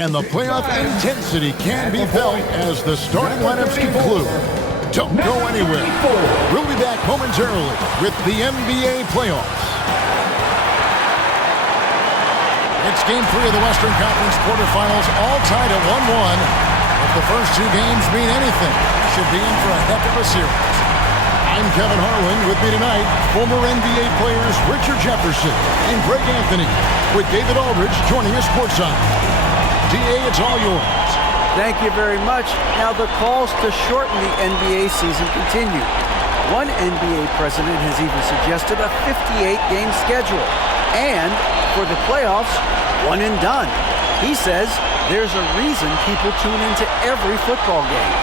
And the playoff intensity can be felt as the starting lineups conclude. Don't go anywhere. We'll be back momentarily with the NBA playoffs. It's Game 3 of the Western Conference quarterfinals, all tied at 1-1. If the first two games mean anything, we should be in for a heck of a series. I'm Kevin Harlan. With me tonight, former NBA players Richard Jefferson and Greg Anthony, with David Aldridge joining us courtside. DA, it's all yours. Thank you very much. Now the calls to shorten the NBA season continue. One NBA president has even suggested a 58-game schedule. And for the playoffs, one and done. He says there's a reason people tune into every football game.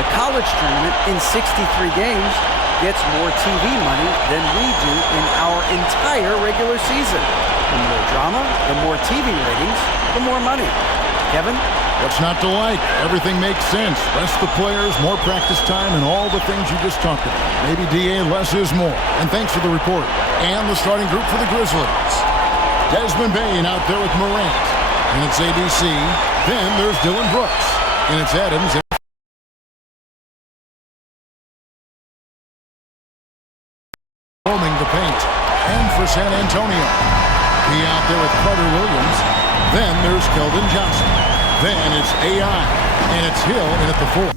The college tournament in 63 games gets more TV money than we do in our entire regular season. The more drama, the more TV ratings, the more money. Kevin? What's not to like? Everything makes sense. Rest the players, more practice time, and all the things you just talked about. Maybe DA, less is more. And thanks for the report. And the starting group for the Grizzlies. Desmond Bane out there with Morant. And it's ABC. Then there's Dylan Brooks. And it's Adams. Roaming the paint. And for San Antonio. He out there with Carter Williams. Then there's Keldon Johnson. Then it's AI. And it's Hill in at the 4.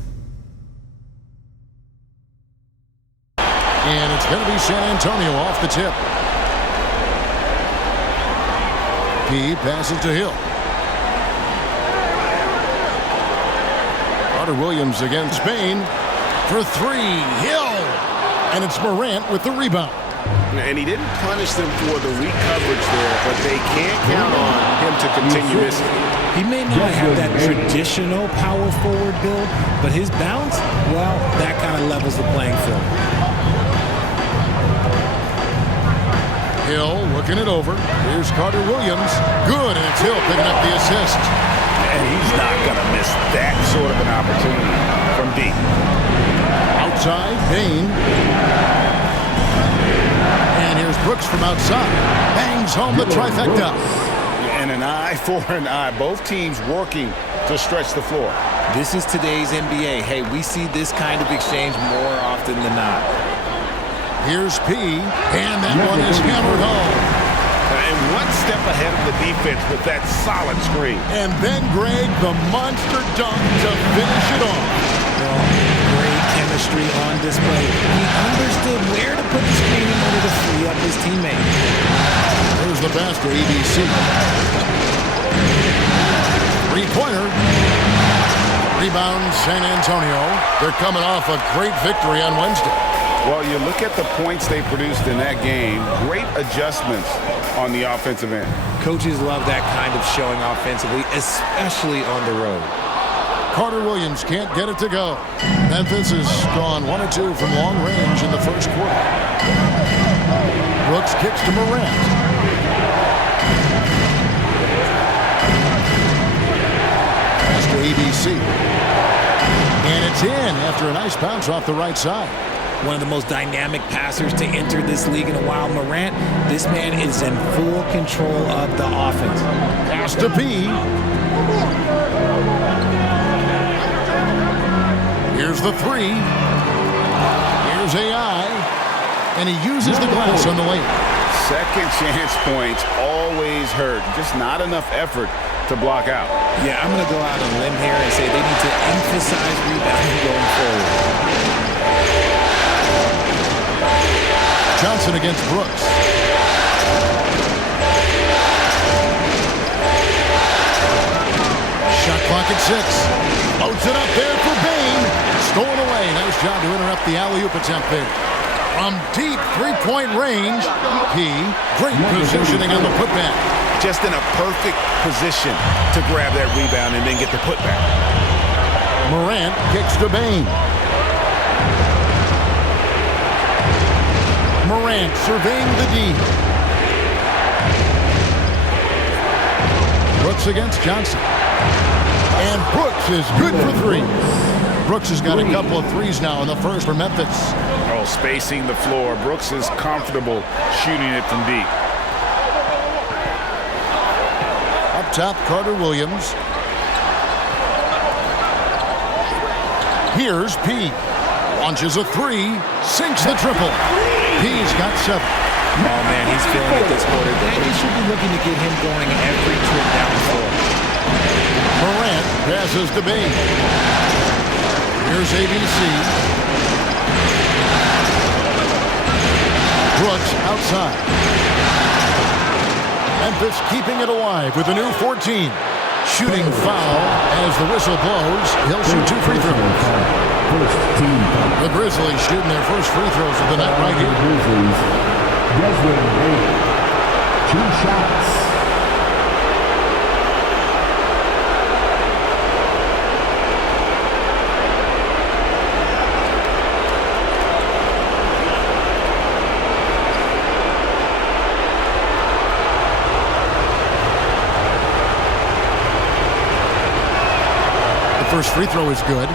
And it's going to be San Antonio off the tip. He passes to Hill. Carter Williams against Spain for 3. Hill. And it's Morant with the rebound. And he didn't punish them for the weak coverage there, but they can't count on him to continue missing. He may not have that traditional power forward build, but his bounce, well, that kind of levels the playing field. Hill looking it over. Here's Carter Williams. Good, and it's Hill picking up the assist. And he's not going to miss that sort of an opportunity from deep. Outside, Bane. And here's Brooks from outside. Bangs home the trifecta. And an eye for an eye. Both teams working to stretch the floor. This is today's NBA. Hey, we see this kind of exchange more often than not. Here's P, and that one is hammered home. And one step ahead of the defense with that solid screen. And then Greg, the monster dunk to finish it off. Well, great chemistry on display. He understood where to put the screen in order to free up his teammate. There's the pass to ABC. Three-pointer. Rebound San Antonio. They're coming off a great victory on Wednesday. Well, you look at the points they produced in that game. Great adjustments on the offensive end. Coaches love that kind of showing offensively, especially on the road. Carter Williams can't get it to go. Memphis has gone 1 or 2 from long range in the first quarter. Brooks kicks to Morant. Pass to ABC. And it's in after a nice bounce off the right side. One of the most dynamic passers to enter this league in a while. Morant, this man is in full control of the offense. Pass to P. Here's the 3. Here's AI. And he uses the glass on the way. Second chance points always hurt. Just not enough effort to block out. Yeah, I'm going to go out on a limb here and say they need to emphasize rebounding going forward. Johnson against Brooks. Shot clock at 6. Loads it up there for Bane. Stolen away. Nice job to interrupt the alley-oop attempt there. From deep three-point range, P. Great positioning on the putback. Just in a perfect position to grab that rebound and then get the putback. Morant kicks to Bane. Morant surveying the D. Brooks against Johnson. And Brooks is good for 3. Brooks has got a couple of threes now in the first for Memphis. Oh, spacing the floor. Brooks is comfortable shooting it from deep. Up top, Carter Williams. Here's P. Launches a three, sinks the triple. P's got 7. Oh, man, he's feeling it this quarter. They should be looking to get him going every trip down the floor. Morant passes to Bain. Here's ABC. Brooks outside. Memphis keeping it alive with a new 14. Shooting foul as the whistle blows. He'll shoot 2 free throws. The Grizzlies shooting their first free throws of the night right here. Desmond Bain, 2 shots. The first free throw is good.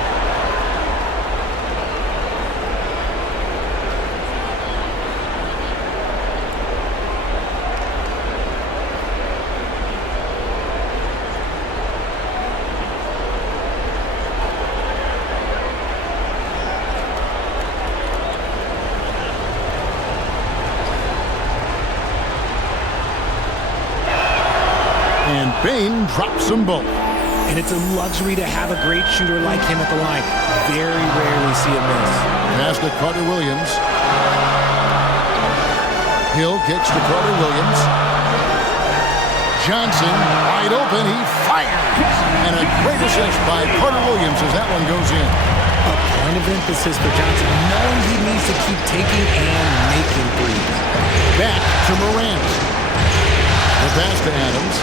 And Bain drops them both. And it's a luxury to have a great shooter like him at the line. Very rarely see a miss. Pass to Carter Williams. Hill kicks to Carter Williams. Johnson, wide open, he fires. And a great assist by Carter Williams as that one goes in. A point of emphasis for Johnson, knowing he needs to keep taking and making threes. Back to Morant. The pass to Adams.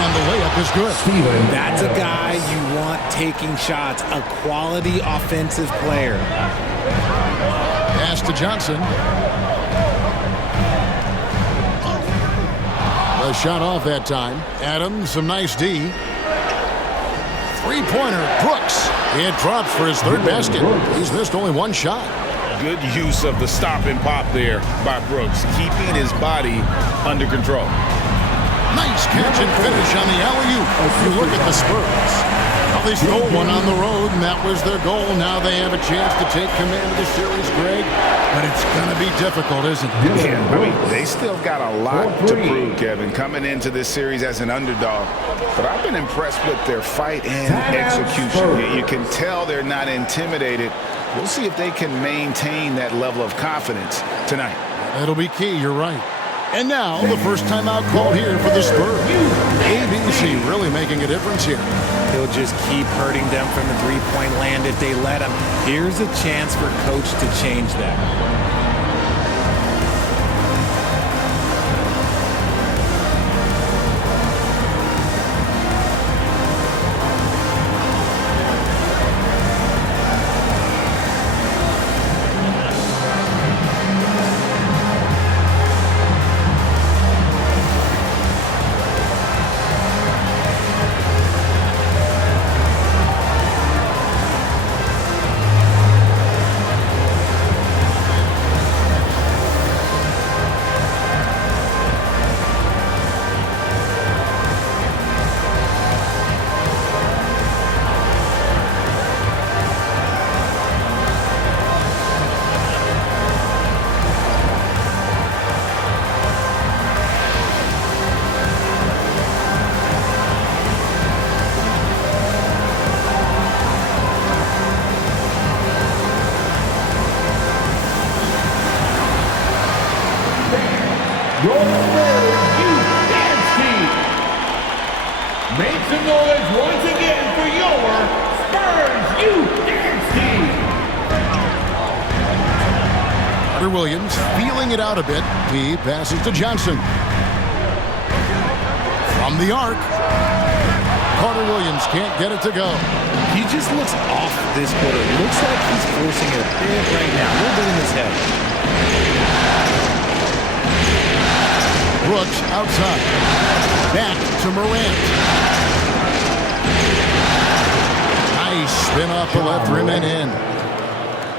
And the layup is good. That's a guy you want taking shots, a quality offensive player. Pass to Johnson. A shot off that time. Adams, some nice D. Three-pointer, Brooks. It drops for his 3rd basket. He's missed only 1 shot. Good use of the stop and pop there by Brooks, keeping his body under control. Nice catch and finish on the alley-oop. You look at the Spurs. Well, they stole one on the road, and that was their goal. Now they have a chance to take command of the series, Greg. But it's going to be difficult, isn't it? Yeah, I mean, they still got a lot to prove, Kevin, coming into this series as an underdog. But I've been impressed with their fight and execution. You can tell they're not intimidated. We'll see if they can maintain that level of confidence tonight. That'll be key, you're right. And now, the first timeout called here for the Spurs. ABC really making a difference here. He'll just keep hurting them from the three-point land if they let him. Here's a chance for Coach to change that. Your Spurs Youth Dance Team. Make some noise once again for your Spurs Youth Dance Team. Carter Williams feeling it out a bit. He passes to Johnson. From the arc. Carter Williams can't get it to go. He just looks off this quarter. Looks like he's forcing it a bit right now. A little bit in his head. Brooks outside. Back to Morant. Nice spin off the left rim and in.